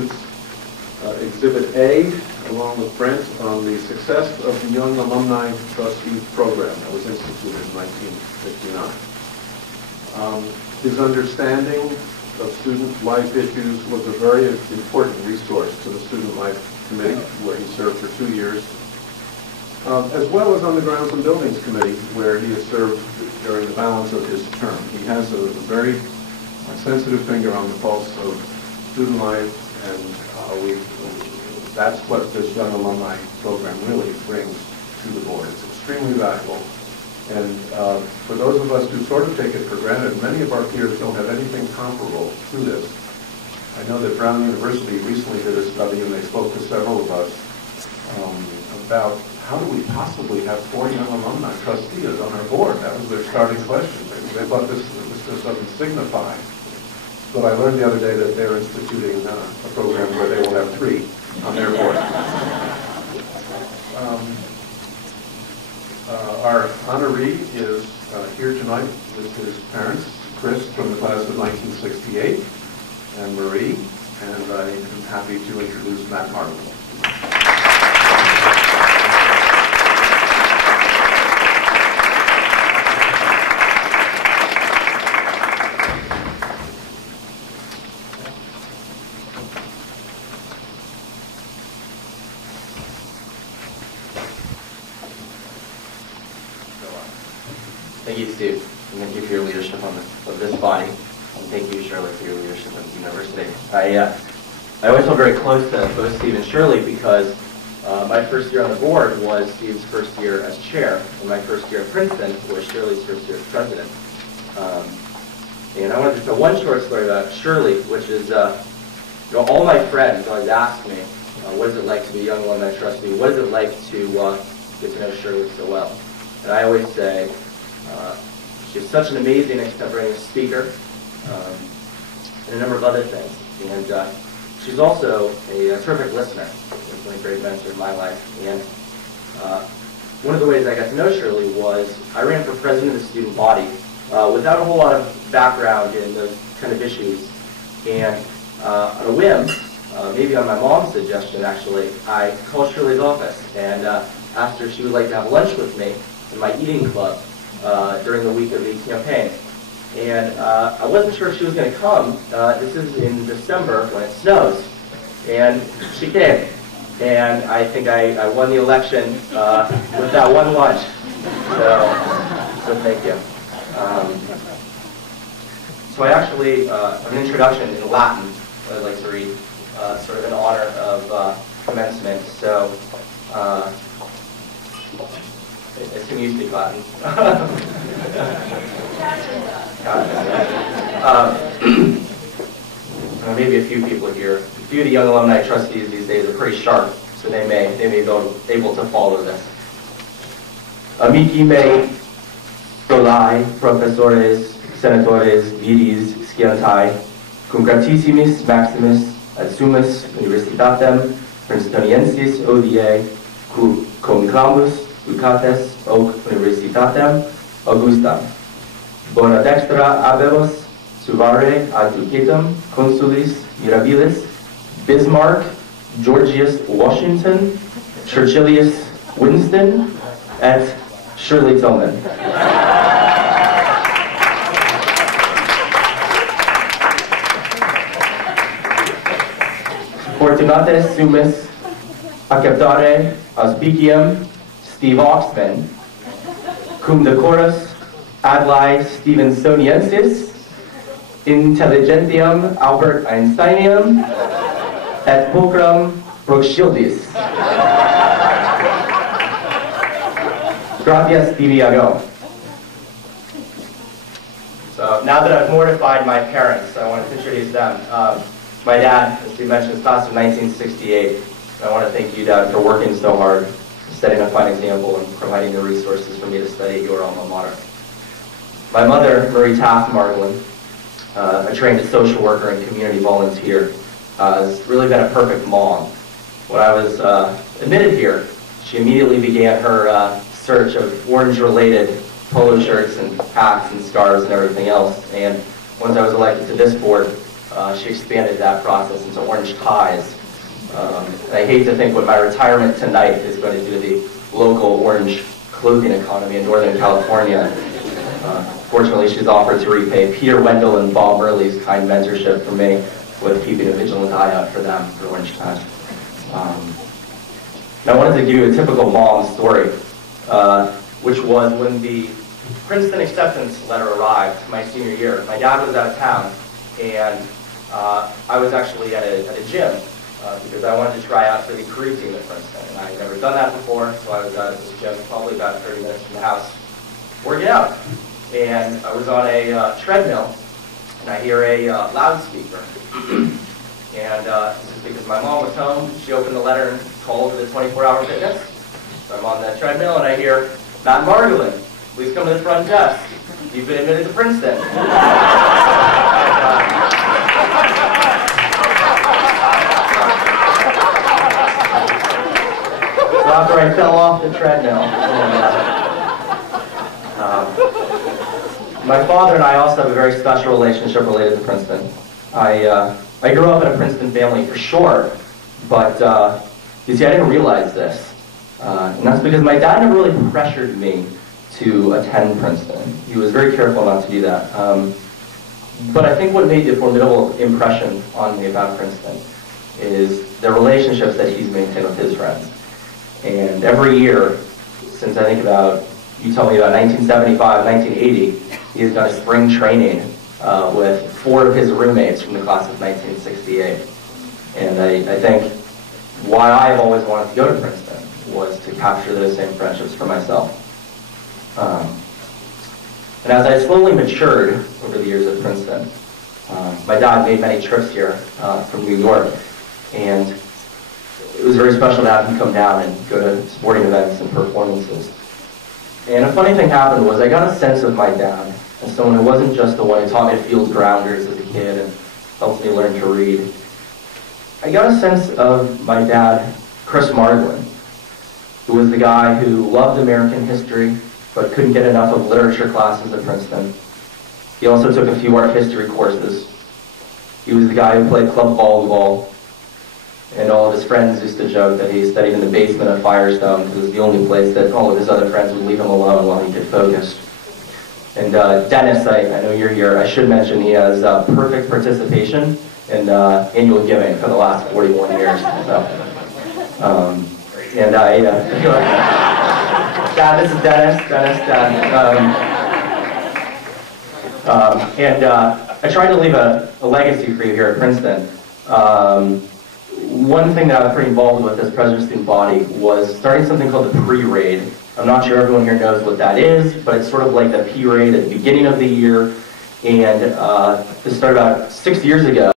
Institute's Exhibit A, along with Brent, on the success of the Young Alumni Trustee Program that was instituted in 1959. His understanding of student life issues was a very important resource to the Student Life Committee, where he served for 2 years, as well as on the Grounds and Buildings Committee, where he has served during the balance of his term. He has a very sensitive finger on the pulse of student life, and that's what this Young Alumni Program really brings to the board. It's extremely valuable. And for those of us who sort of take it for granted, many of our peers don't have anything comparable to this. I know that Brown University recently did a study, and they spoke to several of us about how do we possibly have 4 young alumni trustees on our board. That was their starting question. They thought this just doesn't signify. But I learned the other day that they're instituting a program where they will have 3 on their board. Our honoree is here tonight with his parents, Chris from the class of 1968, and Marie, and I am happy to introduce Matt Margolin. Thank you, Steve, and thank you for your leadership of this body, and thank you, Shirley, for your leadership of the university. I always felt very close to both Steve and Shirley because my first year on the board was Steve's first year as chair, and my first year at Princeton was Shirley's first year as president. And I wanted to tell one short story about Shirley, which is, all my friends always ask me, what is it like to be a young alumni trustee? What is it like to get to know Shirley so well? And I always say, she's such an amazing extemporaneous speaker, and a number of other things. And she's also a terrific listener. She's been a great mentor in my life. And one of the ways I got to know Shirley was I ran for president of the student body without a whole lot of background in those kind of issues. And on a whim, maybe on my mom's suggestion actually, I called Shirley's office and asked her if she would like to have lunch with me in my eating club during the week of the campaign. And I wasn't sure if she was going to come. This is in December when it snows. And she came. And I think I won the election with that one lunch. So thank you. So I actually have an introduction in Latin that I'd like to read, sort of in honor of commencement. So I assume you speak Latin. Maybe a few people here. A few of the young alumni trustees these days are pretty sharp, so they may be able to follow this. Amici mei, solai, professores, senatores, viris, scientai, cum gratissimis maximis ad summis universitatem Princetoniensis odie, cum clambus ducates hoc universitatem Augustam. Bona dextra aberos suvare ad ducetum consulis mirabilis Bismarck, Georgius Washington, Churchillius Winston, et Shirley Tillman. Fortunates sumis acceptare auspicium Steve Oxman, cum decorus adlae Stevensoniensis, intelligentiam Albert Einsteinium, et pulchrum Rothschildis. Gratias Diviago. So now that I've mortified my parents, I want to introduce them. My dad, as you mentioned, is class of 1968. I want to thank you, Dad, for working so hard, setting a fine example, and providing the resources for me to study at your alma mater. My mother, Marie Taft Margolin, a trained social worker and community volunteer, has really been a perfect mom. When I was admitted here, she immediately began her search of orange-related polo shirts and hats and scarves and everything else. And once I was elected to this board, she expanded that process into orange ties. And I hate to think what my retirement tonight is going to do to the local orange clothing economy in Northern California. Fortunately, she's offered to repay Peter Wendell and Bob Murley's kind mentorship for me with keeping a vigilant eye out for them for orange ties. And I wanted to give you a typical mom story, which was when the Princeton acceptance letter arrived my senior year. My dad was out of town, and I was actually at a gym because I wanted to try out for the career team at Princeton. And I had never done that before, so I was at this gym probably about 30 minutes from the house working out. And I was on a treadmill, and I hear a loudspeaker. And this is because my mom was home. She opened the letter and called to the 24-hour fitness. So I'm on that treadmill, and I hear, "Matt Margolin, please come to the front desk. You've been admitted to Princeton." So after I fell off the treadmill, my father and I also have a very special relationship related to Princeton. I grew up in a Princeton family for sure, but you see, I didn't realize this. And that's because my dad never really pressured me to attend Princeton. He was very careful not to do that. But I think what made the formidable impression on me about Princeton is the relationships that he's maintained with his friends. And every year, since I think about, you told me about 1975, 1980, he has done a spring training with 4 of his roommates from the class of 1968. And I think why I've always wanted to go to Princeton was to capture those same friendships for myself. And as I slowly matured over the years at Princeton, my dad made many trips here from New York, and it was very special to have him come down and go to sporting events and performances. And a funny thing happened was I got a sense of my dad as someone who wasn't just the one who taught me field grounders as a kid and helped me learn to read. I got a sense of my dad, Chris Margolin, who was the guy who loved American history but couldn't get enough of literature classes at Princeton. He also took a few art history courses. He was the guy who played club volleyball, and all of his friends used to joke that he studied in the basement of Firestone because it was the only place that all of his other friends would leave him alone while he could focus. And Dennis, I know you're here, I should mention he has perfect participation in annual giving for the last 41 years. So, and Dad, this is Dennis, Dad. I tried to leave a legacy for you here at Princeton. One thing that I was pretty involved with as president of student body was starting something called the pre-raid. I'm not sure everyone here knows what that is, but it's sort of like the P-raid at the beginning of the year. And this started about 6 years ago.